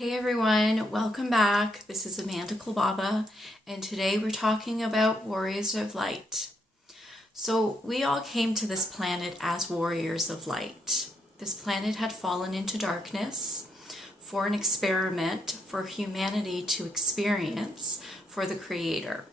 Hey everyone, welcome back. This is Amanda Kulbaba, and today we're talking about Warriors of Light. So we all came to this planet as Warriors of Light. This planet had fallen into darkness for an experiment for humanity to experience for the Creator.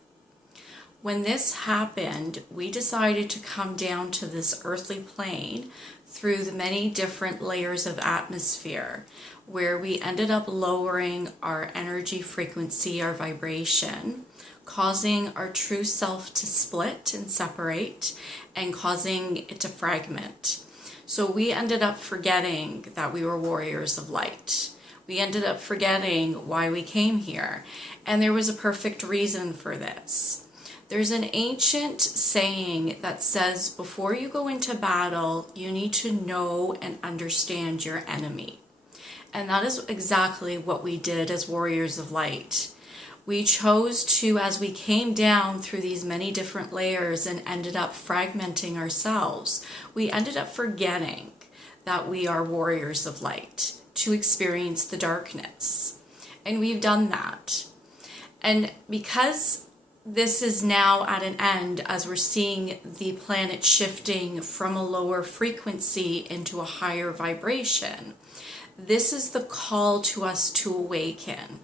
When this happened, we decided to come down to this earthly plane through the many different layers of atmosphere, where we ended up lowering our energy frequency, our vibration, causing our true self to split and separate and causing it to fragment. So we ended up forgetting that we were warriors of light. We ended up forgetting why we came here, and there was a perfect reason for this. There's an ancient saying that says, before you go into battle, you need to know and understand your enemy. And that is exactly what we did as Warriors of Light. We chose to, as we came down through these many different layers and ended up fragmenting ourselves, we ended up forgetting that we are Warriors of Light to experience the darkness. And we've done that. And because this is now at an end, as we're seeing the planet shifting from a lower frequency into a higher vibration, this is the call to us to awaken.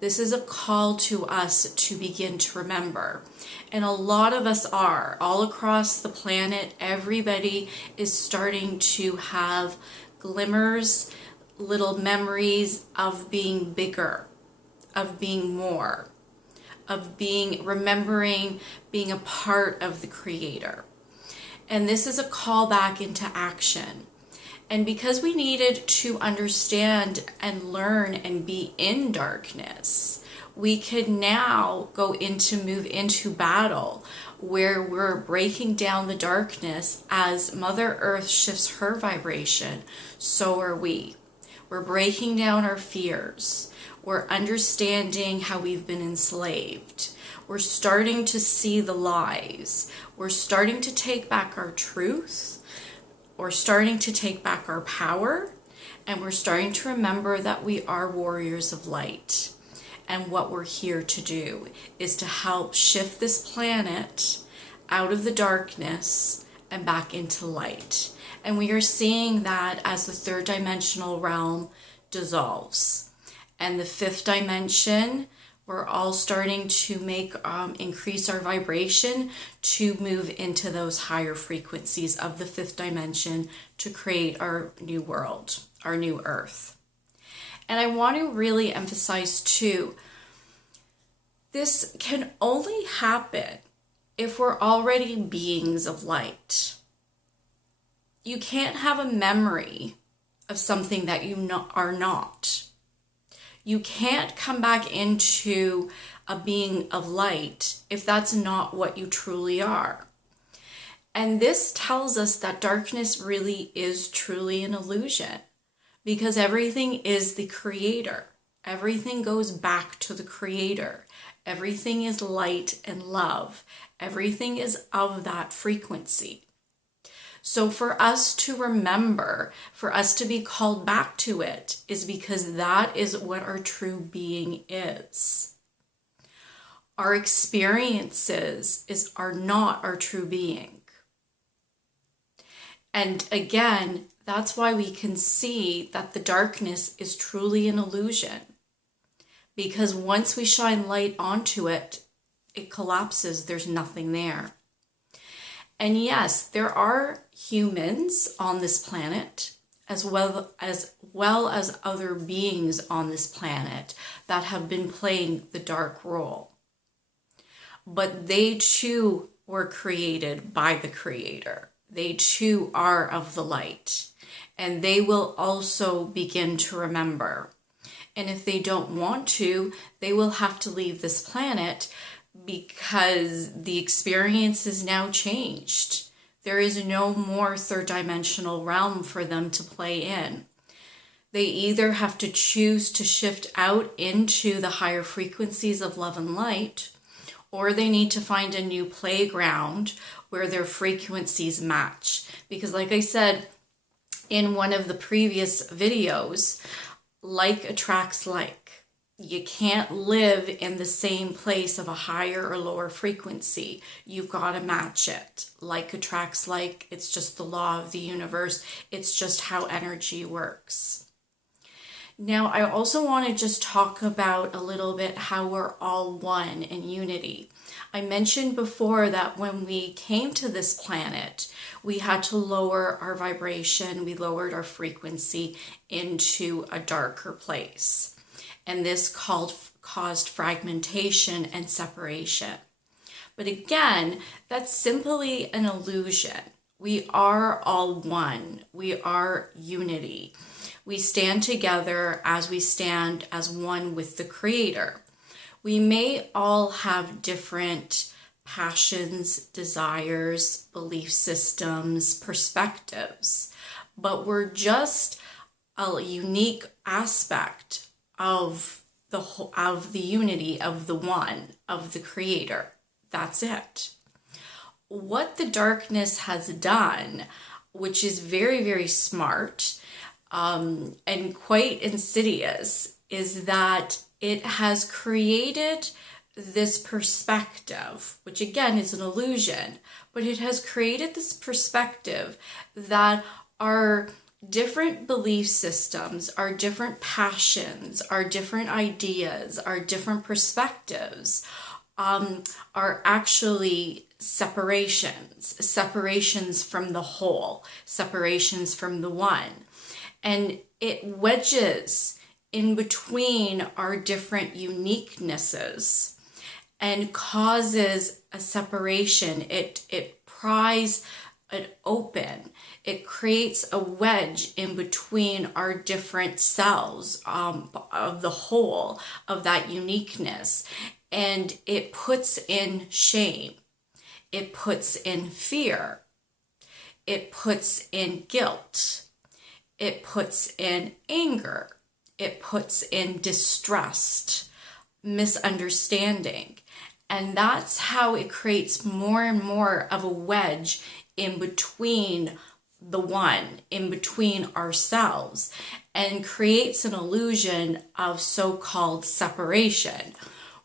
This is a call to us to begin to remember. And a lot of us are, all across the planet, everybody is starting to have glimmers, little memories of being bigger, of being more, of remembering being a part of the Creator. And this is a call back into action. And because we needed to understand and learn and be in darkness, we could now move into battle, where we're breaking down the darkness. As Mother Earth shifts her vibration, so are we. We're breaking down our fears. We're understanding how we've been enslaved. We're starting to see the lies. We're starting to take back our truth. We're starting to take back our power. And we're starting to remember that we are warriors of light. And what we're here to do is to help shift this planet out of the darkness and back into light. And we are seeing that as the third dimensional realm dissolves. And the fifth dimension, we're all starting to increase our vibration to move into those higher frequencies of the fifth dimension to create our new world, our new earth. And I want to really emphasize too, this can only happen if we're already beings of light. You can't have a memory of something that you are not. You can't come back into a being of light if that's not what you truly are. And this tells us that darkness really is truly an illusion, because everything is the Creator. Everything goes back to the Creator. Everything is light and love. Everything is of that frequency. So for us to remember, for us to be called back to it, is because that is what our true being is. Our experiences are not our true being. And again, that's why we can see that the darkness is truly an illusion. Because once we shine light onto it, it collapses. There's nothing there. And yes, there are humans on this planet, as well as other beings on this planet that have been playing the dark role. But they too were created by the Creator. They too are of the light. And they will also begin to remember. And if they don't want to, they will have to leave this planet, because the experience is now changed. There is no more third dimensional realm for them to play in. They either have to choose to shift out into the higher frequencies of love and light, or they need to find a new playground where their frequencies match. Because like I said in one of the previous videos, Like attracts like. You can't live in the same place of a higher or lower frequency. You've got to match it. Like attracts like. It's just the law of the universe. It's just how energy works. Now, I also want to just talk about a little bit how we're all one in unity. I mentioned before that when we came to this planet, we had to lower our vibration, we lowered our frequency into a darker place. And this caused fragmentation and separation. But again, that's simply an illusion. We are all one. We are unity. We stand together as we stand as one with the Creator. We may all have different passions, desires, belief systems, perspectives, but we're just a unique aspect of the unity of the one, of the Creator. That's it. What the darkness has done, which is very, very smart and quite insidious, is that it has created this perspective, which again is an illusion, but it has created this perspective that our different belief systems, our different passions, our different ideas, our different perspectives are actually separations from the whole, separations from the one. And it wedges in between our different uniquenesses and causes a separation. It pries it open. It creates a wedge in between our different selves of the whole, of that uniqueness. And it puts in shame. It puts in fear. It puts in guilt. It puts in anger. It puts in distrust, misunderstanding. And that's how it creates more and more of a wedge in between the one, in between ourselves, and creates an illusion of so-called separation,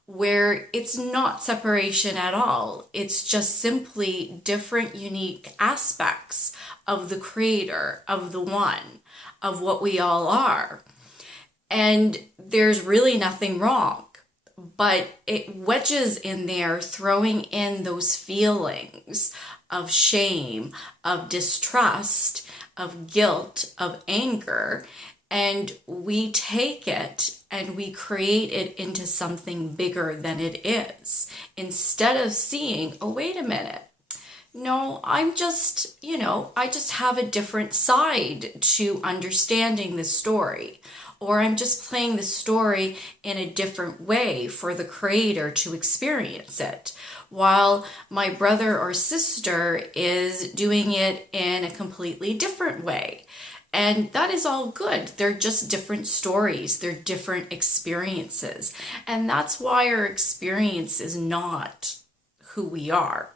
where it's not separation at all. It's just simply different unique aspects of the Creator, of the one, of what we all are. And there's really nothing wrong, but it wedges in there, throwing in those feelings of shame, of distrust, of guilt, of anger, and we take it and we create it into something bigger than it is, instead of seeing, oh, wait a minute. No, I just have a different side to understanding the story. Or I'm just playing the story in a different way for the Creator to experience it, while my brother or sister is doing it in a completely different way. And that is all good. They're just different stories. They're different experiences. And that's why our experience is not who we are.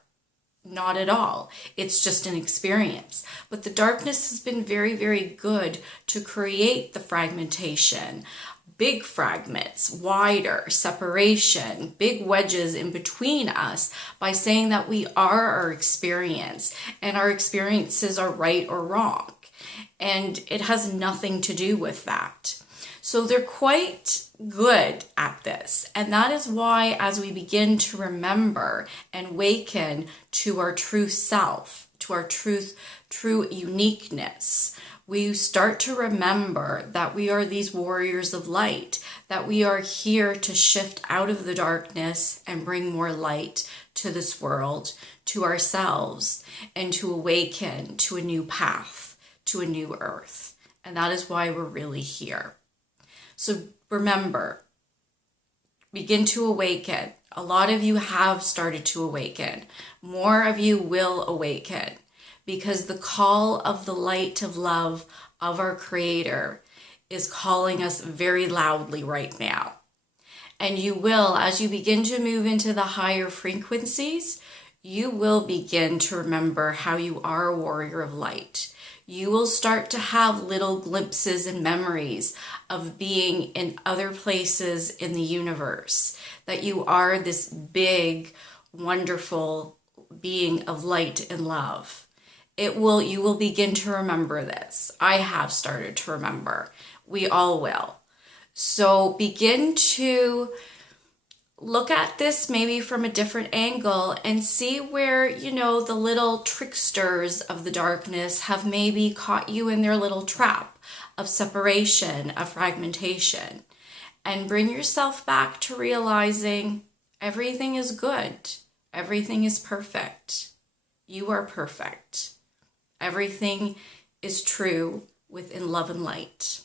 Not at all. It's just an experience. But the darkness has been very, very good to create the fragmentation, big fragments, wider separation, big wedges in between us by saying that we are our experience and our experiences are right or wrong. And it has nothing to do with that. So they're quite good at this. And that is why, as we begin to remember and awaken to our true self, to our true uniqueness, we start to remember that we are these warriors of light, that we are here to shift out of the darkness and bring more light to this world, to ourselves, and to awaken to a new path, to a new earth. And that is why we're really here. So remember, begin to awaken. A lot of you have started to awaken. More of you will awaken, because the call of the light of love of our Creator is calling us very loudly right now. And you will, as you begin to move into the higher frequencies, you will begin to remember how you are a warrior of light. You will start to have little glimpses and memories of being in other places in the universe, that you are this big, wonderful being of light and love. You will begin to remember this. I have started to remember. We all will. So begin to look at this maybe from a different angle and see where, the little tricksters of the darkness have maybe caught you in their little trap of separation, of fragmentation. And bring yourself back to realizing everything is good. Everything is perfect. You are perfect. Everything is true within love and light.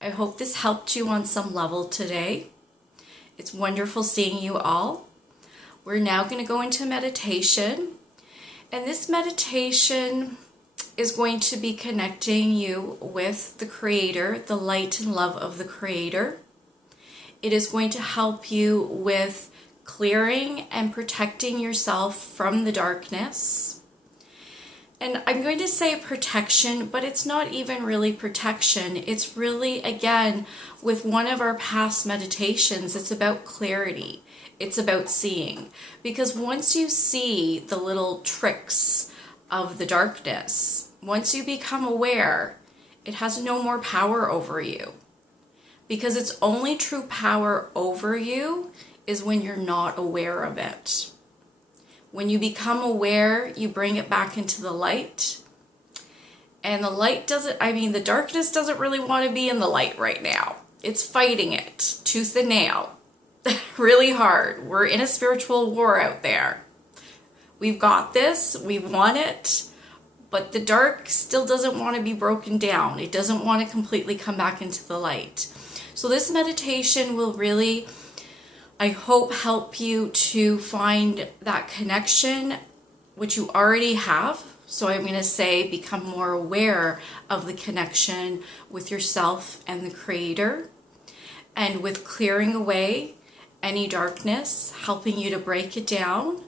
I hope this helped you on some level today. It's wonderful seeing you all. We're now going to go into meditation. And this meditation is going to be connecting you with the Creator, the light and love of the Creator. It is going to help you with clearing and protecting yourself from the darkness. And I'm going to say protection, but it's not even really protection. It's really, again, with one of our past meditations, it's about clarity. It's about seeing. Because once you see the little tricks of the darkness, once you become aware, it has no more power over you. Because its only true power over you is when you're not aware of it. When you become aware, you bring it back into the light. And the darkness doesn't really want to be in the light right now. It's fighting it, tooth and nail, really hard. We're in a spiritual war out there. We've got this, we want it, but the dark still doesn't want to be broken down. It doesn't want to completely come back into the light. So this meditation will really, I hope, help you to find that connection, which you already have. So I'm going to say become more aware of the connection with yourself and the Creator, and with clearing away any darkness, helping you to break it down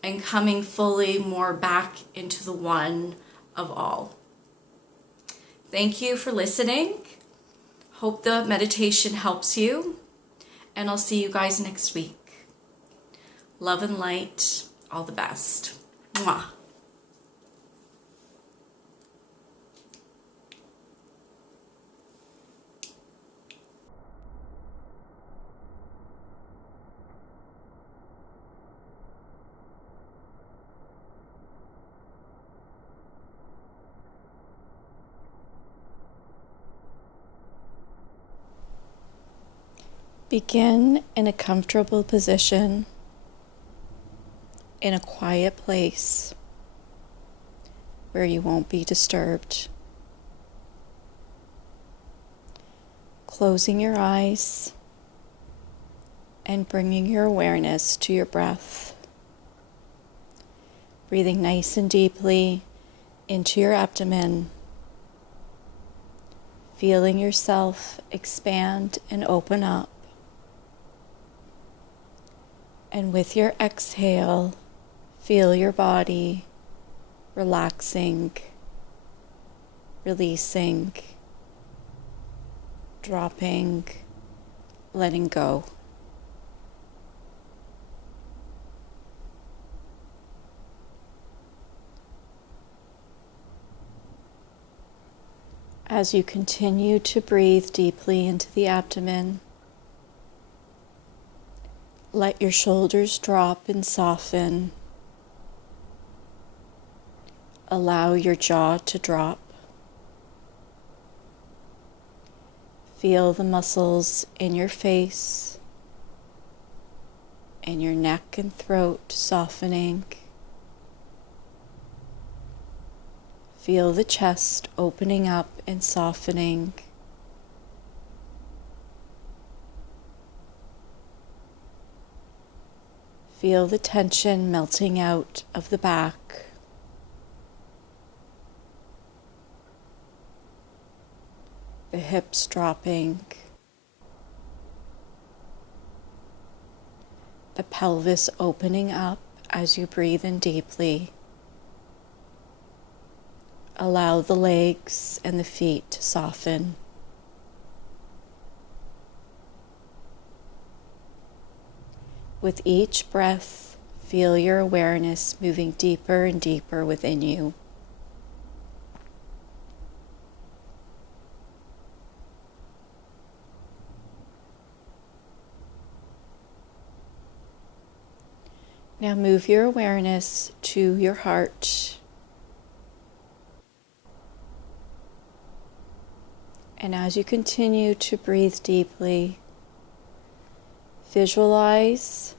and coming fully more back into the one of all. Thank you for listening. Hope the meditation helps you. And I'll see you guys next week. Love and light. All the best. Mwah. Begin in a comfortable position, in a quiet place where you won't be disturbed. Closing your eyes and bringing your awareness to your breath. Breathing nice and deeply into your abdomen. Feeling yourself expand and open up. And with your exhale, feel your body relaxing, releasing, dropping, letting go. As you continue to breathe deeply into the abdomen, let your shoulders drop and soften. Allow your jaw to drop. Feel the muscles in your face and your neck and throat softening. Feel the chest opening up and softening. Feel the tension melting out of the back. The hips dropping. The pelvis opening up as you breathe in deeply. Allow the legs and the feet to soften. With each breath, feel your awareness moving deeper and deeper within you. Now move your awareness to your heart. And as you continue to breathe deeply, visualize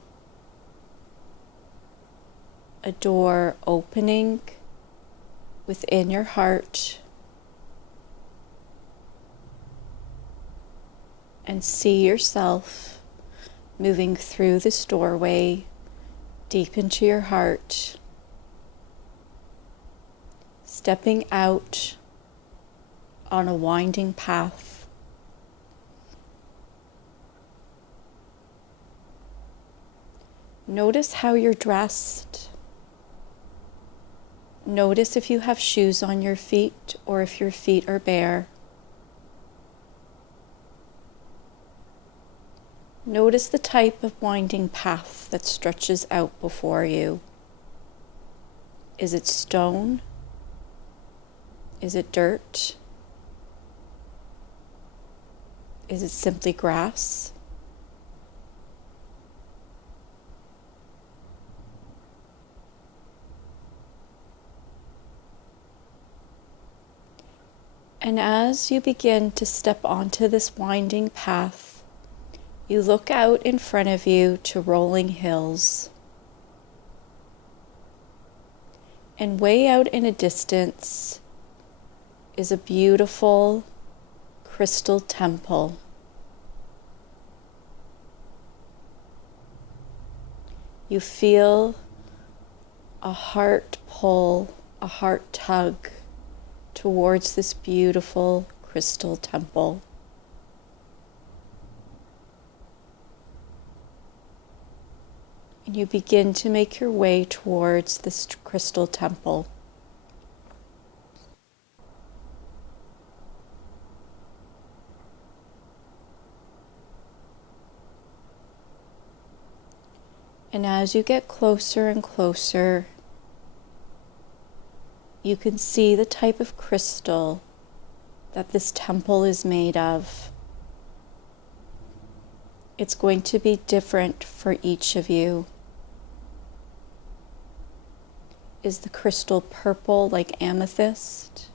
a door opening within your heart and see yourself moving through this doorway deep into your heart, stepping out on a winding path. Notice how you're dressed. Notice if you have shoes on your feet or if your feet are bare. Notice the type of winding path that stretches out before you. Is it stone? Is it dirt? Is it simply grass? And as you begin to step onto this winding path, you look out in front of you to rolling hills. And way out in a distance is a beautiful crystal temple. You feel a heart pull, a heart tug towards this beautiful crystal temple. And you begin to make your way towards this crystal temple. And as you get closer and closer, you can see the type of crystal that this temple is made of. It's going to be different for each of you. Is the crystal purple like amethyst?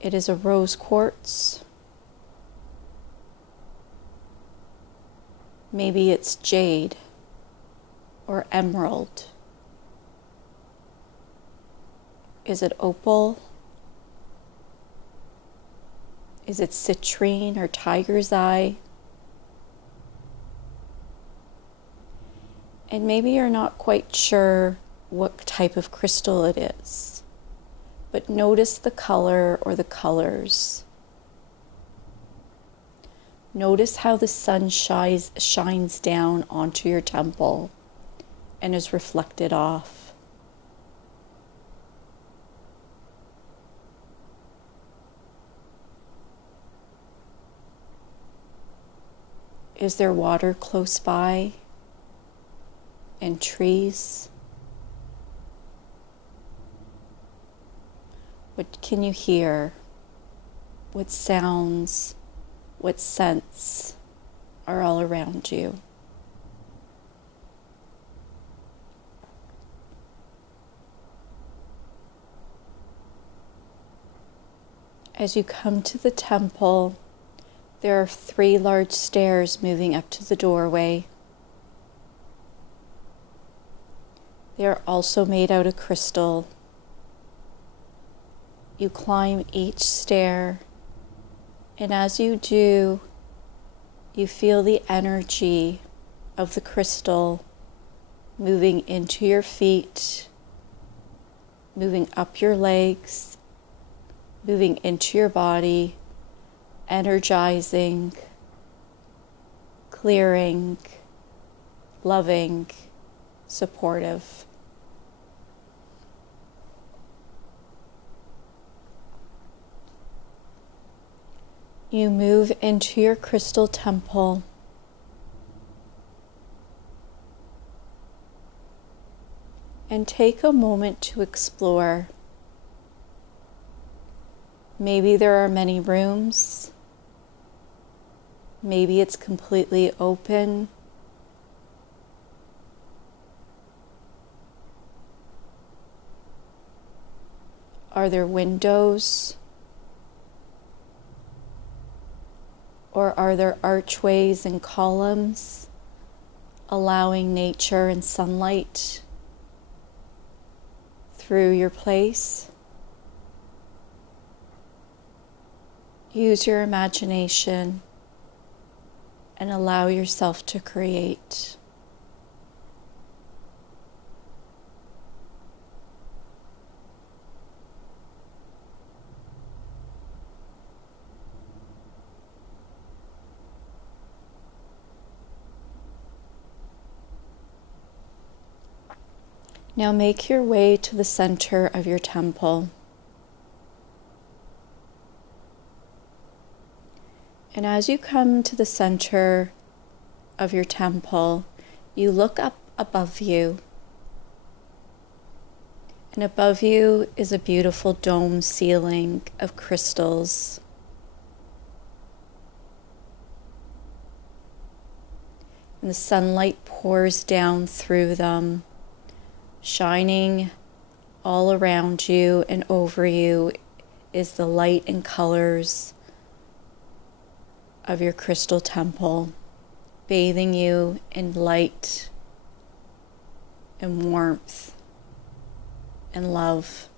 It is a rose quartz. Maybe it's jade or emerald. Is it opal? Is it citrine or tiger's eye? And maybe you're not quite sure what type of crystal it is, but notice the color or the colors. Notice how the sun shines down onto your temple and is reflected off. Is there water close by and trees? What can you hear? What sounds, what scents are all around you? As you come to the temple, there are 3 large stairs moving up to the doorway. They are also made out of crystal. You climb each stair, and as you do, you feel the energy of the crystal moving into your feet, moving up your legs, moving into your body, energizing, clearing, loving, supportive. you move into your crystal temple. And take a moment to explore. Maybe there are many rooms. Maybe it's completely open. Are there windows? Or are there archways and columns allowing nature and sunlight through your place? Use your imagination and allow yourself to create. Now make your way to the center of your temple. And as you come to the center of your temple, you look up above you. And above you is a beautiful dome ceiling of crystals. And the sunlight pours down through them, shining all around you, and over you is the light and colors of your crystal temple, bathing you in light and warmth and love.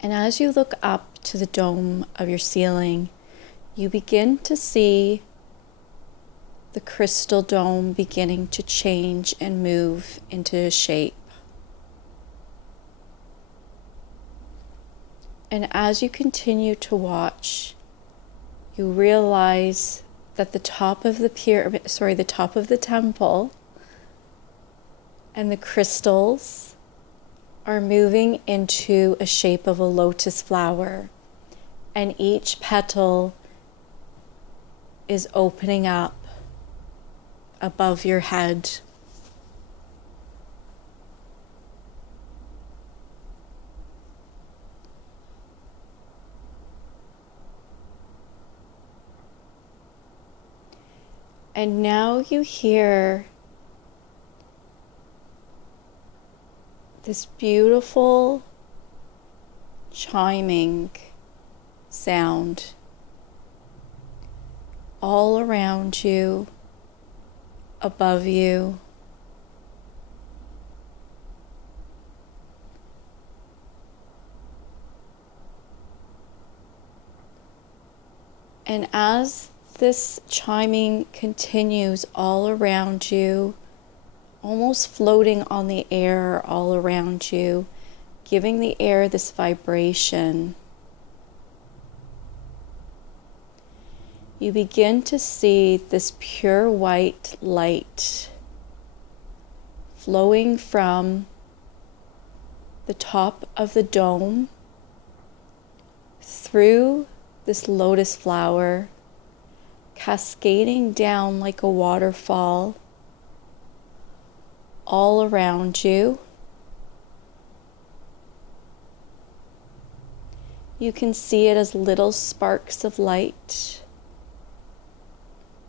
And as you look up to the dome of your ceiling, you begin to see the crystal dome beginning to change and move into shape. And as you continue to watch, you realize that the top of the top of the temple and the crystals are moving into a shape of a lotus flower, and each petal is opening up above your head. And now you hear this beautiful chiming sound all around you, above you. And as this chiming continues all around you, almost floating on the air all around you, giving the air this vibration, you begin to see this pure white light flowing from the top of the dome through this lotus flower, cascading down like a waterfall all around you. You can see it as little sparks of light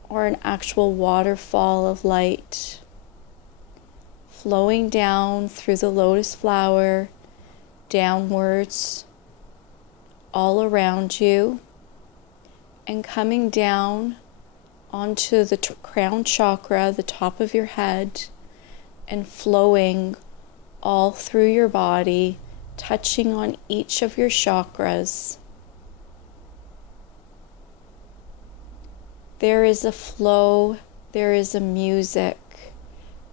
or an actual waterfall of light flowing down through the lotus flower, downwards, all around you, and coming down onto the crown chakra, the top of your head, and flowing all through your body, touching on each of your chakras. There is a flow, there is a music,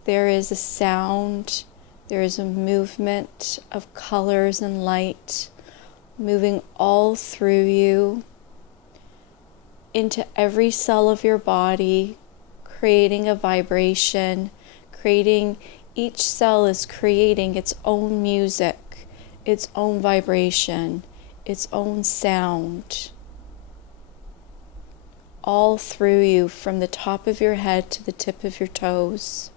there is a sound, there is a movement of colors and light, moving all through you, into every cell of your body, creating a vibration, each cell is creating its own music, its own vibration, its own sound. All through you, from the top of your head to the tip of your toes.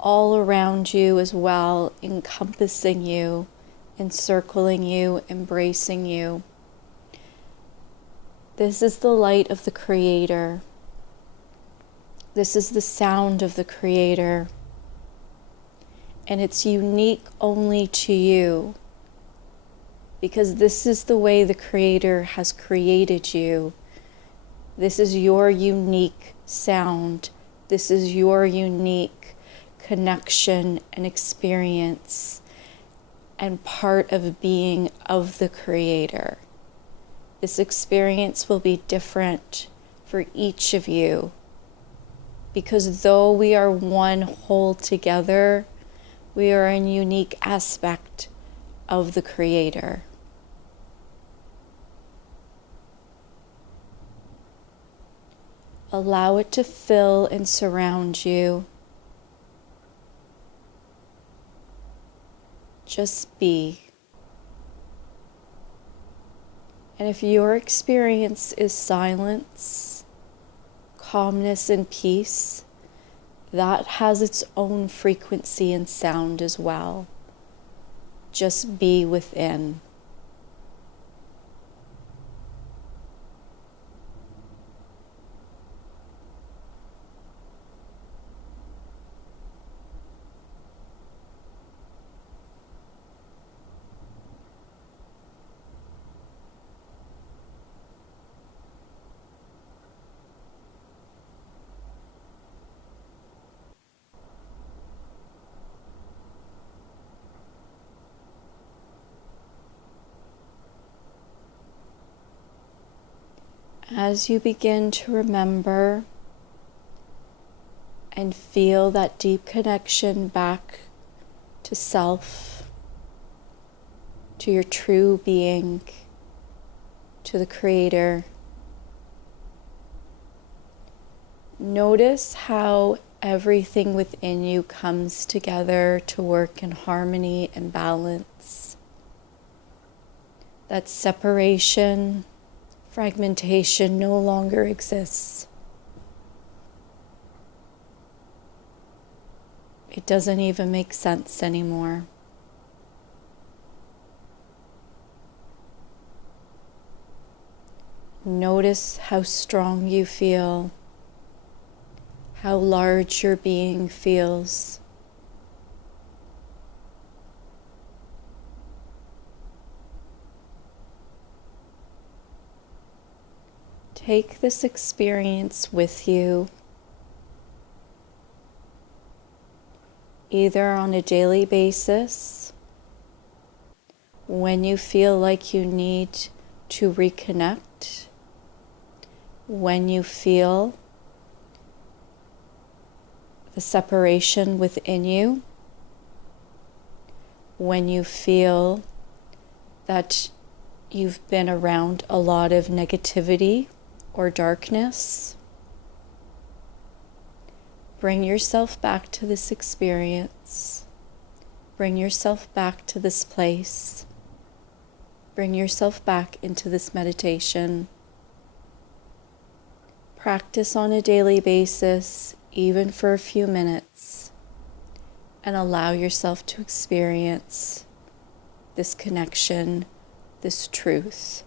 All around you as well, encompassing you, encircling you, embracing you. This is the light of the Creator. This is the sound of the Creator. And it's unique only to you, because this is the way the Creator has created you. This is your unique sound. This is your unique connection and experience and part of being of the Creator. This experience will be different for each of you, because though we are one whole together, we are a unique aspect of the Creator. Allow it to fill and surround you. Just be. And if your experience is silence, calmness, and peace, that has its own frequency and sound as well. Just be within. As you begin to remember and feel that deep connection back to self, to your true being, to the Creator, notice how everything within you comes together to work in harmony and balance. That separation, fragmentation no longer exists. It doesn't even make sense anymore. Notice how strong you feel, how large your being feels. Take this experience with you, either on a daily basis, when you feel like you need to reconnect, when you feel the separation within you, when you feel that you've been around a lot of negativity or darkness. Bring yourself back to this experience. Bring yourself back to this place. Bring yourself back into this meditation. Practice on a daily basis, even for a few minutes, and allow yourself to experience this connection, this truth.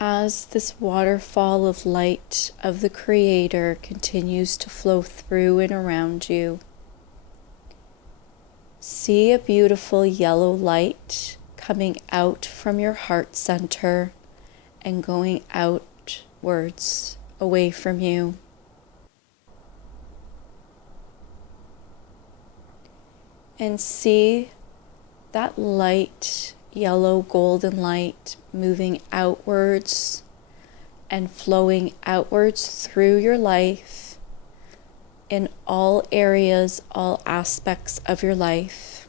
As this waterfall of light of the Creator continues to flow through and around you, see a beautiful yellow light coming out from your heart center and going outwards away from you. And see that light, yellow golden light, moving outwards and flowing outwards through your life in all areas, all aspects of your life.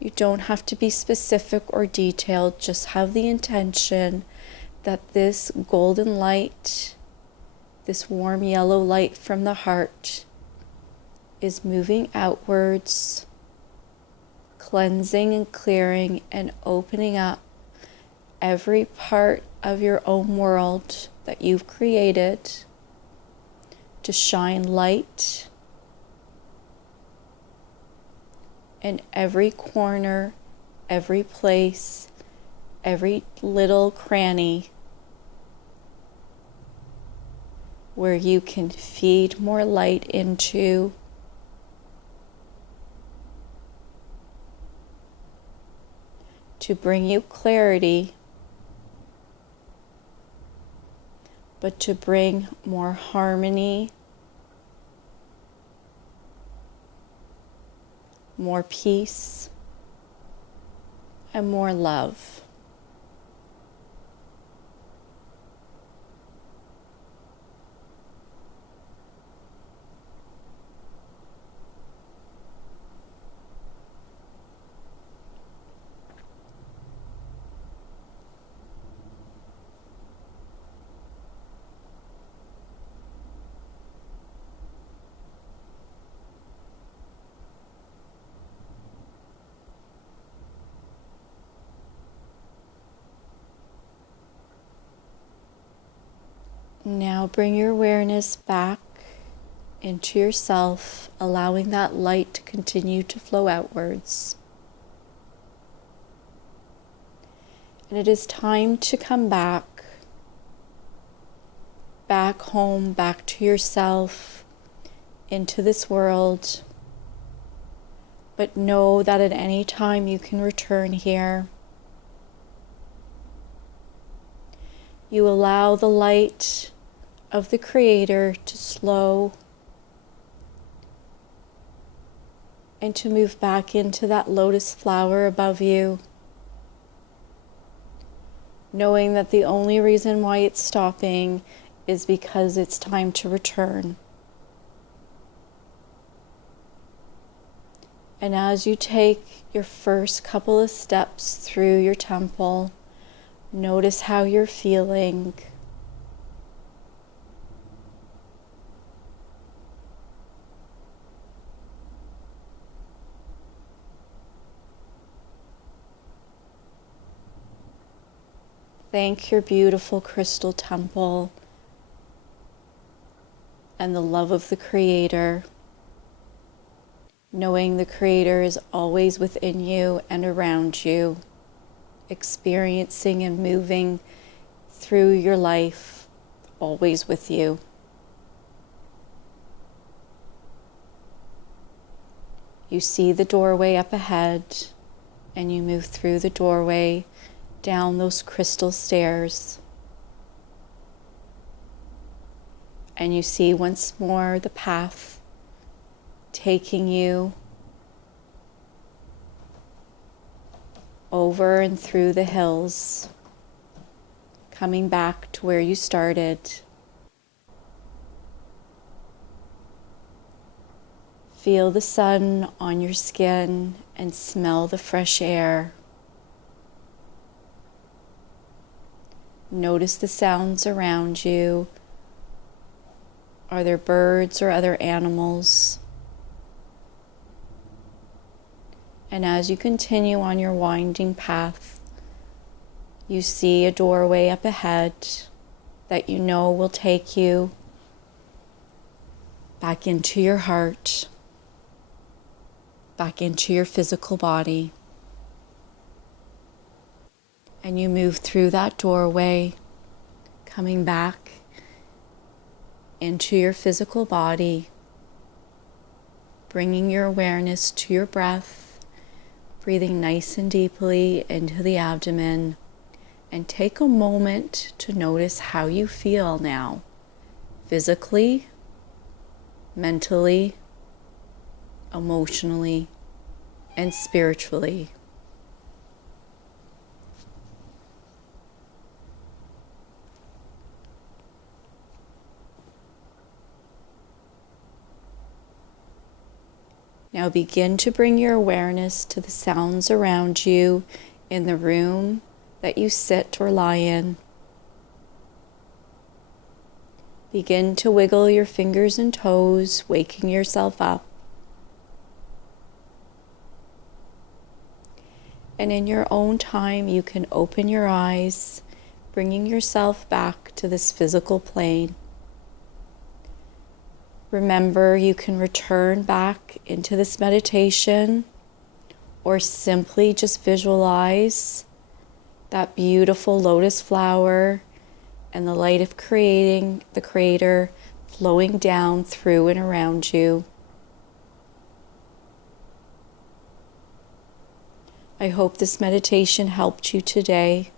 You don't have to be specific or detailed, just have the intention that this golden light, this warm yellow light from the heart, is moving outwards, cleansing and clearing and opening up every part of your own world that you've created to shine light in every corner, every place, every little cranny where you can feed more light into. To bring you clarity, but to bring more harmony, more peace, and more love. Now bring your awareness back into yourself, allowing that light to continue to flow outwards. And it is time to come back home, back to yourself, into this world. But know that at any time you can return here. You allow the light of the Creator to slow and to move back into that lotus flower above you, knowing that the only reason why it's stopping is because it's time to return. And as you take your first couple of steps through your temple, notice how you're feeling. Thank your beautiful crystal temple and the love of the Creator, knowing the Creator is always within you and around you, experiencing and moving through your life, always with you. You see the doorway up ahead, and you move through the doorway, down those crystal stairs. And you see once more the path taking you over and through the hills, coming back to where you started. Feel the sun on your skin and smell the fresh air. Notice the sounds around you. Are there birds or other animals? And as you continue on your winding path, you see a doorway up ahead that you know will take you back into your heart, back into your physical body. And you move through that doorway, coming back into your physical body, bringing your awareness to your breath, breathing nice and deeply into the abdomen, and take a moment to notice how you feel now, physically, mentally, emotionally, and spiritually. Now begin to bring your awareness to the sounds around you in the room that you sit or lie in. Begin to wiggle your fingers and toes, waking yourself up. And in your own time, you can open your eyes, bringing yourself back to this physical plane. Remember, you can return back into this meditation or simply just visualize that beautiful lotus flower and the light of creating the Creator flowing down through and around you. I hope this meditation helped you today.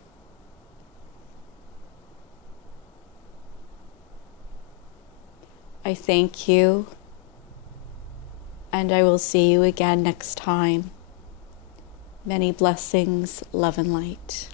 I thank you, and I will see you again next time. Many blessings, love and light.